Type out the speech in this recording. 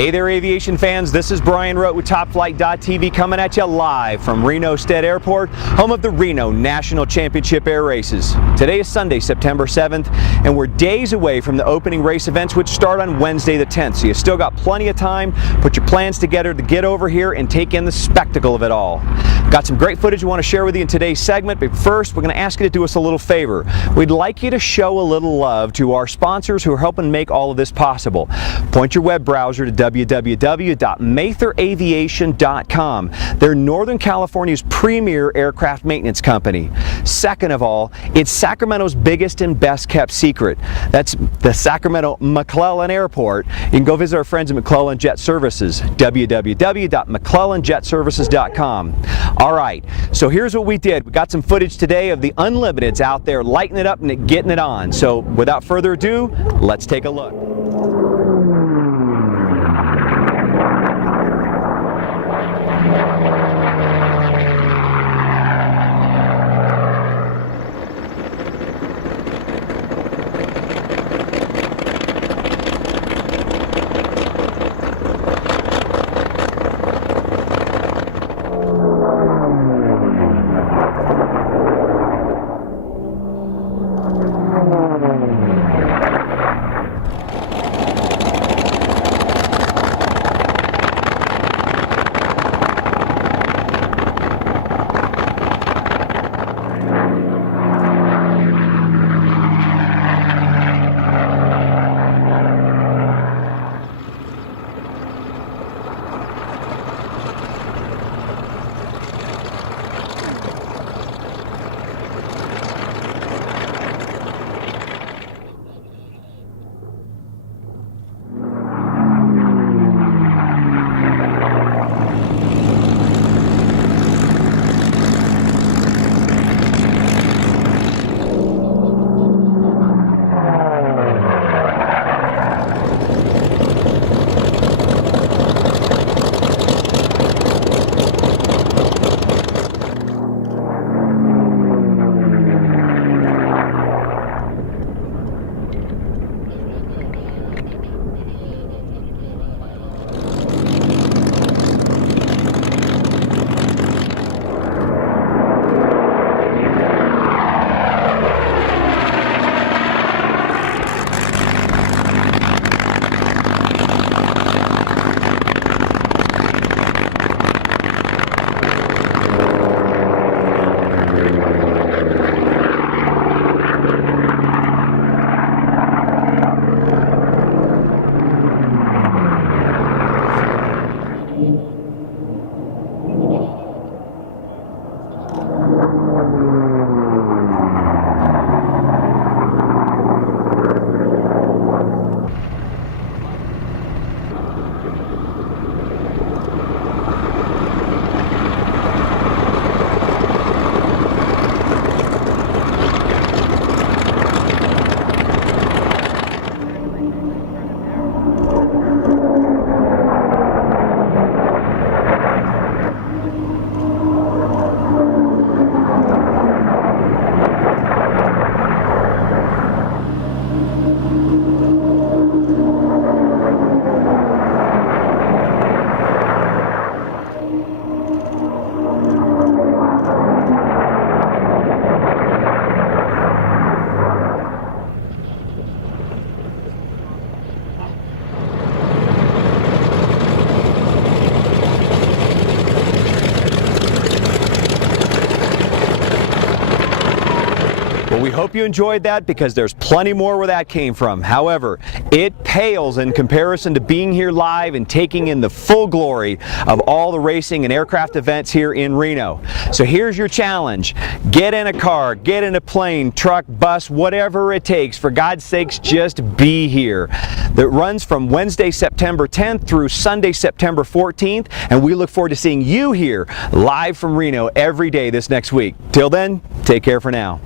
Hey there, aviation fans. This is Brian Rote with TopFlight.tv coming at you live from Reno State Airport, home of the Reno National Championship Air Races. Today is Sunday, September 7th, and we're days away from the opening race events, which start on Wednesday the 10th. So you still got plenty of time. Put your plans together to get over here and take in the spectacle of it all. Got some great footage we want to share with you in today's segment, but first we're going to ask you to do us a little favor. We'd like you to show a little love to our sponsors who are helping make all of this possible. Point your web browser to www.matheraviation.com. They're Northern California's premier aircraft maintenance company. Second of all, it's Sacramento's biggest and best kept secret. That's the Sacramento McClellan Airport. You can go visit our friends at McClellan Jet Services, www.mcclellanjetservices.com. All right, so here's what we did. We got some footage today of the Unlimiteds out there lighting it up and getting it on. So without further ado, let's take a look. Well, we hope you enjoyed that because there's plenty more where that came from. However, it pales in comparison to being here live and taking in the full glory of all the racing and aircraft events here in Reno. So here's your challenge. Get in a car, get in a plane, truck, bus, whatever it takes. For God's sakes, just be here. That runs from Wednesday, September 10th through Sunday, September 14th, and we look forward to seeing you here live from Reno every day this next week. Till then, take care for now.